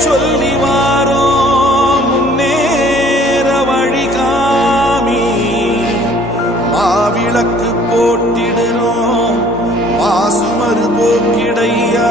சொல்லி வாரோ முன்னேற வழிகாமி மாவிளக்கு போட்டிடுறோம் மாசுமறு போக்கிடையா.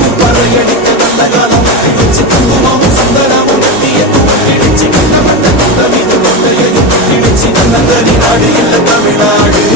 தனி நாடு இல்ல தமிழ்நாடு.